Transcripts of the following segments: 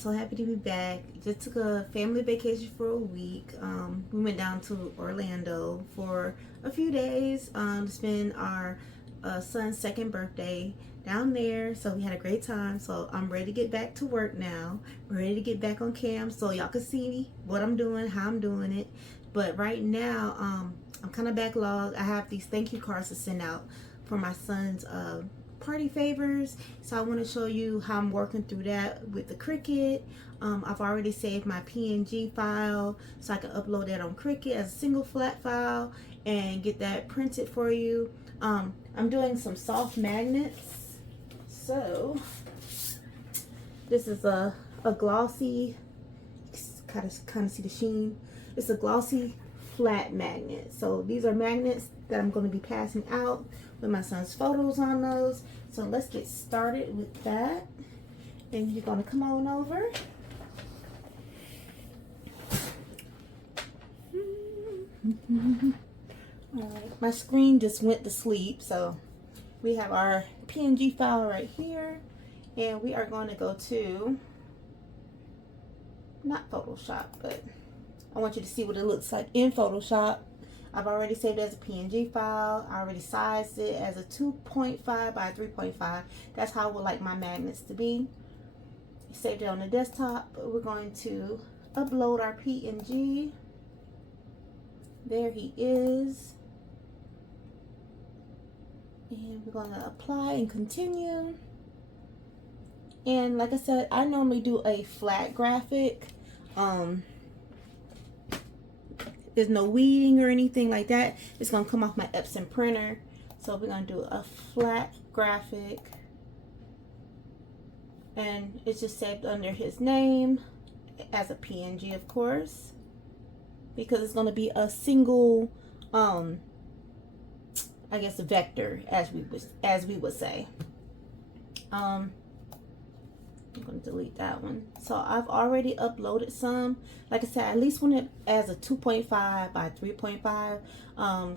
So happy to be back. Just took a family vacation for a week. We went down to Orlando for a few days to spend our son's second birthday down there. So we had a great time. So I'm ready to get back to work now. Ready to get back on cam so y'all can see me, what I'm doing, how I'm doing it. But right now, I'm kind of backlogged. I have these thank you cards to send out for my son's party favors. So I want to show you how I'm working through that with the Cricut. I've already saved my PNG file so I can upload that on Cricut as a single flat file and get that printed for you. I'm doing some soft magnets. So this is a glossy, kind of see the sheen. It's a glossy flat magnet. So these are magnets that I'm going to be passing out with my son's photos on those. So let's get started with that. And you're going to come on over. Alright, my screen just went to sleep. So we have our PNG file right here. And we are going to go to, not Photoshop, but I want you to see what it looks like in Photoshop. I've already saved it as a PNG file. I already sized it as a 2.5 by 3.5. That's how I would like my magnets to be. Saved it on the desktop. We're going to upload our PNG. There he is. And we're going to apply and continue. And like I said, I normally do a flat graphic. There's no weeding or anything like that. It's going to come off my Epson printer. So we're going to do a flat graphic. And it's just saved under his name as a PNG, of course. Because it's going to be a single, I guess, a vector, as we would say. I'm going to delete that one. So I've already uploaded some. Like I said, I at least want it as a 2.5 by 3.5.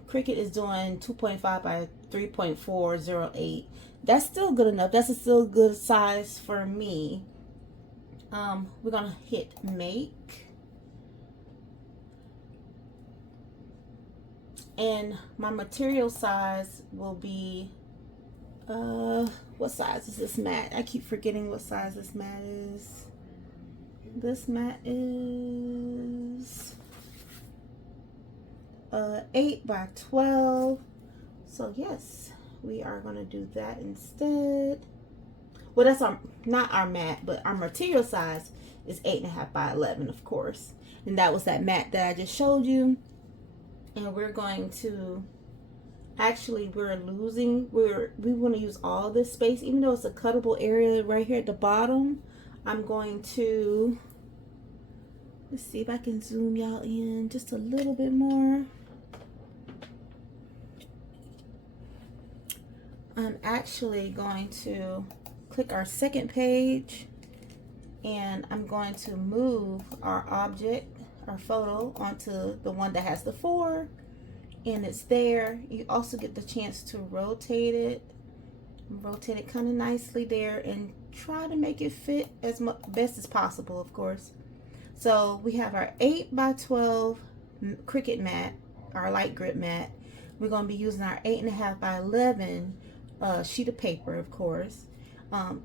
Cricut is doing 2.5 by 3.408. That's still good enough. That's a still good size for me. We're going to hit make. And my material size will be what size is this mat? I keep forgetting what size this mat is. This mat is 8 by 12. So yes, we are going to do that instead. Well, that's not our mat, but our material size is 8.5 by 11, of course. And that was that mat that I just showed you. And we're going to, actually we want to use all this space, even though it's a cuttable area right here at the bottom. I'm going to, let's see if I can zoom y'all in just a little bit more. I'm actually going to click our second page, and I'm going to move our object, our photo, onto the one that has the 4, and it's there. You also get the chance to rotate it kind of nicely there, and try to make it fit as best as possible, of course. So we have our 8 by 12 Cricut mat, our light grip mat. We're going to be using our 8.5 by 11 sheet of paper, of course.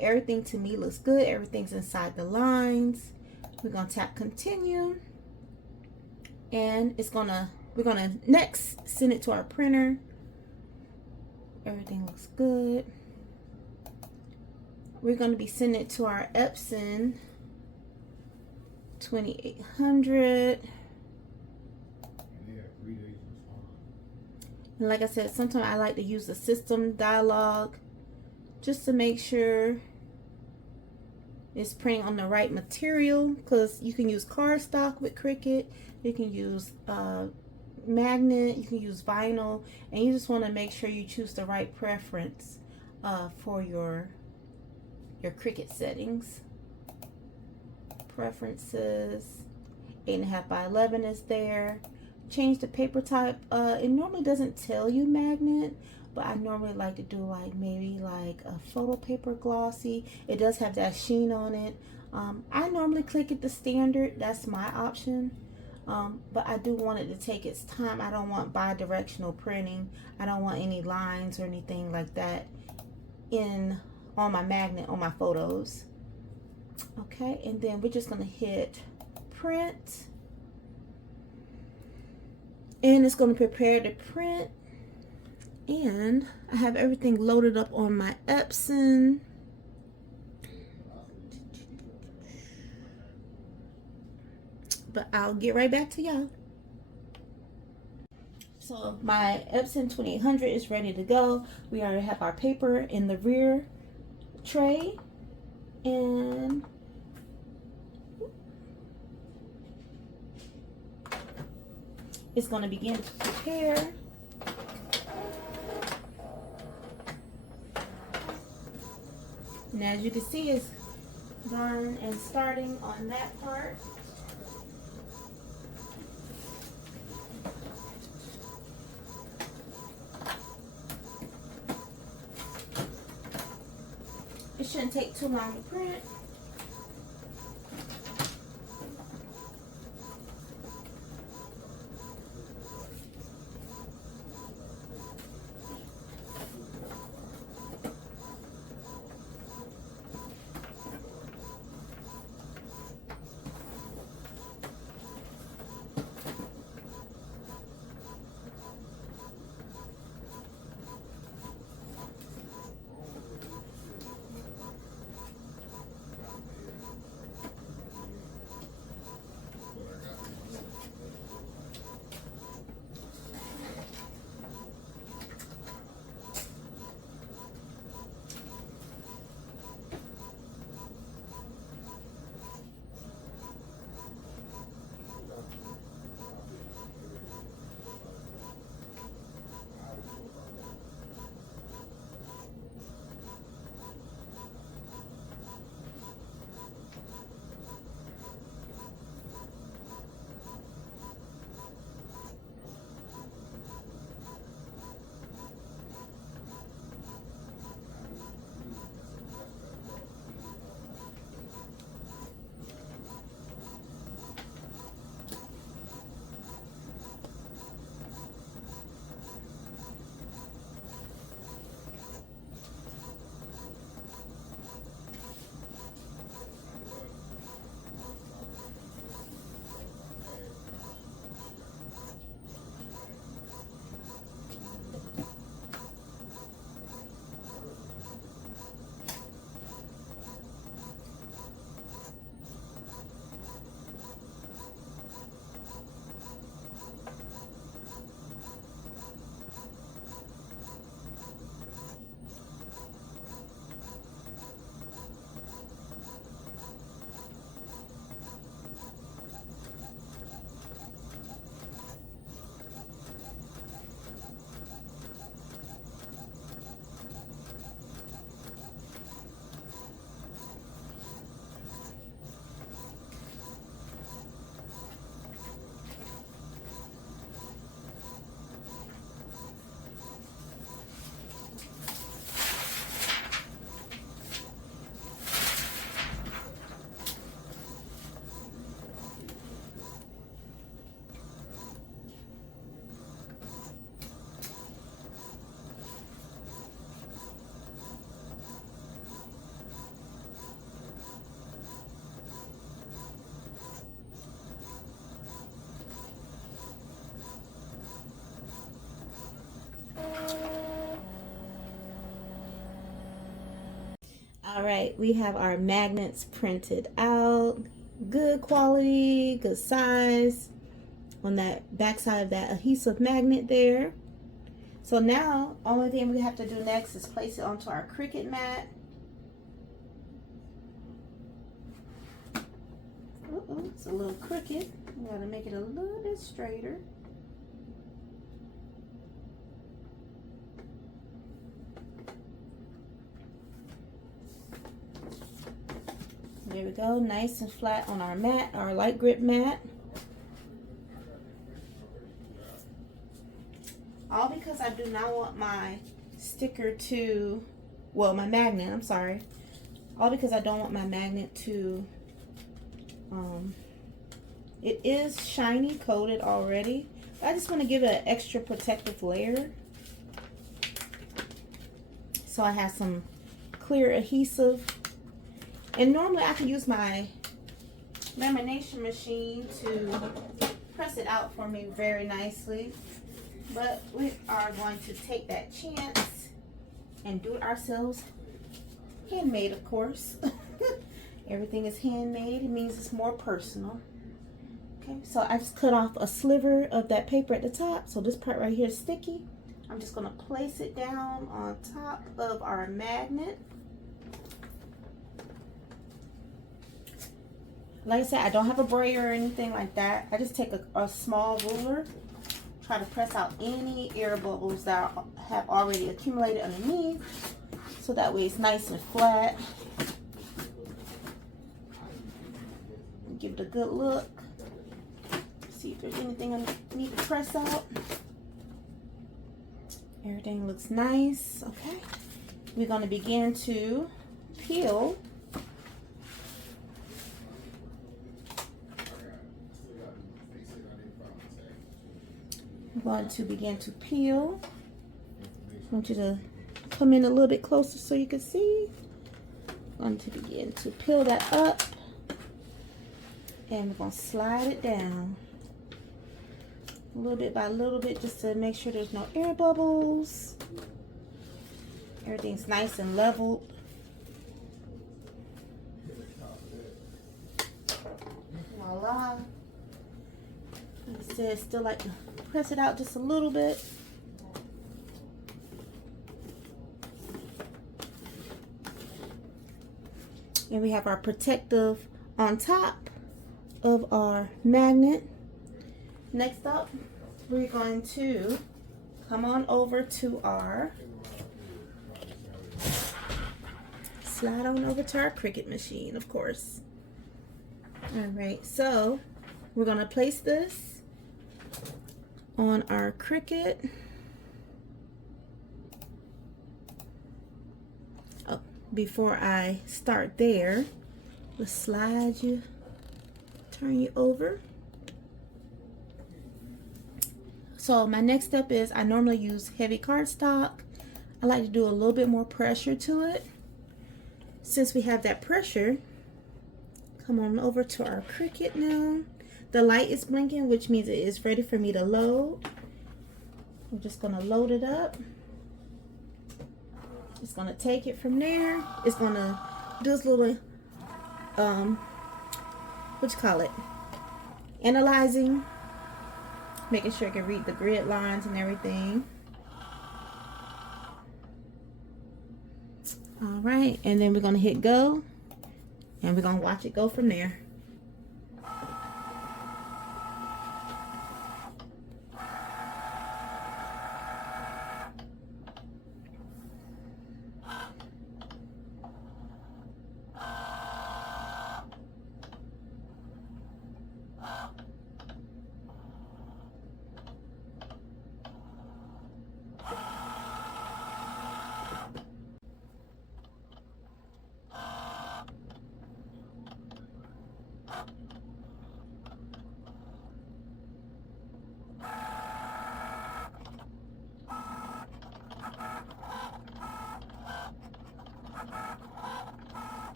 Everything to me looks good. Everything's inside the lines. We're going to tap continue, and we're gonna next send it to our printer. Everything looks good. We're going to be sending it to our Epson 2800. And like I said, sometimes I like to use the system dialog just to make sure it's printing on the right material, because you can use cardstock with Cricut, you can use magnet, you can use vinyl, and you just want to make sure you choose the right preference for your Cricut settings. Preferences, 8.5 by 11 is there. Change the paper type. It normally doesn't tell you magnet, but I normally like to do like maybe like a photo paper glossy. It does have that sheen on it. I normally click it the standard. That's my option. But I do want it to take its time. I don't want bi-directional printing. I don't want any lines or anything like that on my magnet on my photos. Okay, and then we're just gonna hit print, and it's gonna prepare to print. And I have everything loaded up on my Epson. But I'll get right back to y'all. So my Epson 2800 is ready to go. We already have our paper in the rear tray, and it's going to begin to prepare. And as you can see, it's done and starting on that part. It shouldn't take too long to print. All right, we have our magnets printed out. Good quality, good size on that back side of that adhesive magnet there. So now, only thing we have to do next is place it onto our Cricut mat. Uh-oh, it's a little crooked. We gotta make it a little bit straighter. There we go, nice and flat on our mat, our light grip mat. All because I do not want my sticker to, well, my magnet, I'm sorry. All because I don't want my magnet to It is shiny coated already. I just want to give it an extra protective layer. So I have some clear adhesive. And normally I can use my lamination machine to press it out for me very nicely. But we are going to take that chance and do it ourselves. Handmade, of course. Everything is handmade. It means it's more personal. Okay, so I just cut off a sliver of that paper at the top. So this part right here is sticky. I'm just going to place it down on top of our magnet. Like I said, I don't have a brayer or anything like that. I just take a small ruler, try to press out any air bubbles that have already accumulated underneath, so that way it's nice and flat. Give it a good look. See if there's anything I need to press out. Everything looks nice. Okay. We're going to begin to peel. I'm going to begin to peel. I want you to come in a little bit closer so you can see. I'm going to begin to peel that up. And we're going to slide it down. A little bit by little bit just to make sure there's no air bubbles. Everything's nice and leveled. Voila. Like I said, still like to press it out just a little bit. And we have our protective on top of our magnet. Next up, we're going to come on over to our, slide on over to our Cricut machine, of course. All right, so we're going to place this on our Cricut. Oh, before I start there, let's slide you, turn you over. So my next step is I normally use heavy cardstock. I like to do a little bit more pressure to it. Since we have that pressure, come on over to our Cricut now. The light is blinking, which means it is ready for me to load. I'm just gonna load it up. It's gonna take it from there. It's gonna do this little, analyzing. Making sure I can read the grid lines and everything. All right, and then we're gonna hit go, and we're gonna watch it go from there.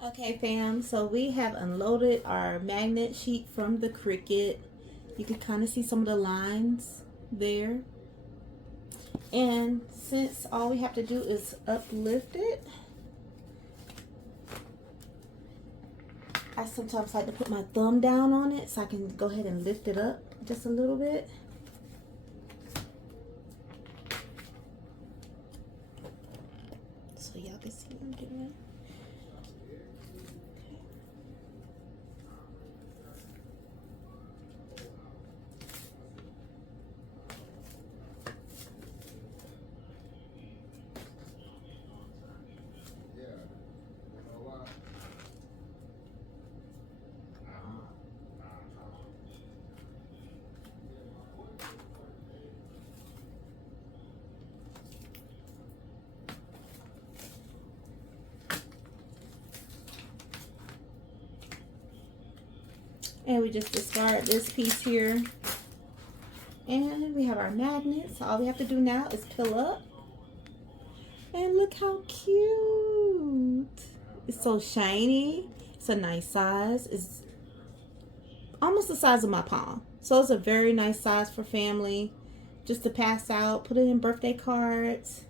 Okay, fam, so we have unloaded our magnet sheet from the Cricut. You can kind of see some of the lines there. And since all we have to do is uplift it, I sometimes like to put my thumb down on it so I can go ahead and lift it up just a little bit. So y'all can see what I'm doing. And we just discard this piece here. And we have our magnets. All we have to do now is peel up. And look how cute. It's so shiny. It's a nice size. It's almost the size of my palm. So it's a very nice size for family. Just to pass out. Put it in birthday cards.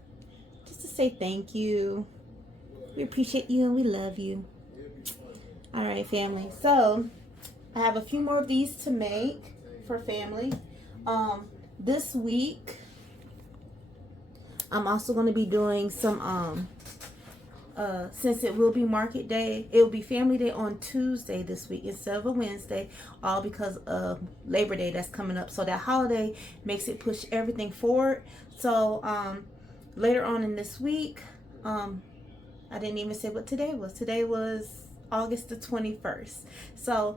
Just to say thank you. We appreciate you and we love you. Alright, family. So I have a few more of these to make for family. This week I'm also going to be doing some since it will be market day, it will be family day on Tuesday this week instead of a Wednesday, all because of Labor Day that's coming up. So that holiday makes it push everything forward. So later on in this week, I didn't even say what today was. Today was August the 21st. So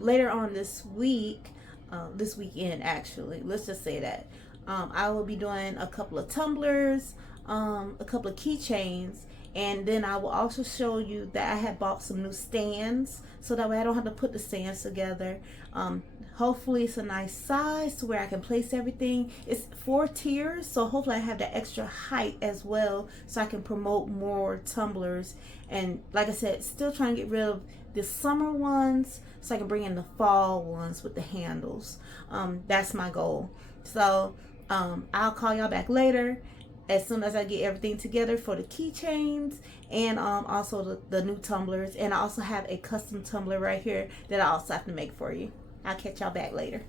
later on this week, this weekend actually, let's just say that, I will be doing a couple of tumblers, a couple of keychains, and then I will also show you that I have bought some new stands, so that way I don't have to put the stands together. Hopefully it's a nice size to where I can place everything. It's 4 tiers, so hopefully I have the extra height as well, so I can promote more tumblers. And like I said, still trying to get rid of the summer ones so I can bring in the fall ones with the handles. That's my goal. So I'll call y'all back later as soon as I get everything together for the keychains and also the new tumblers. And I also have a custom tumbler right here that I also have to make for you. I'll catch y'all back later.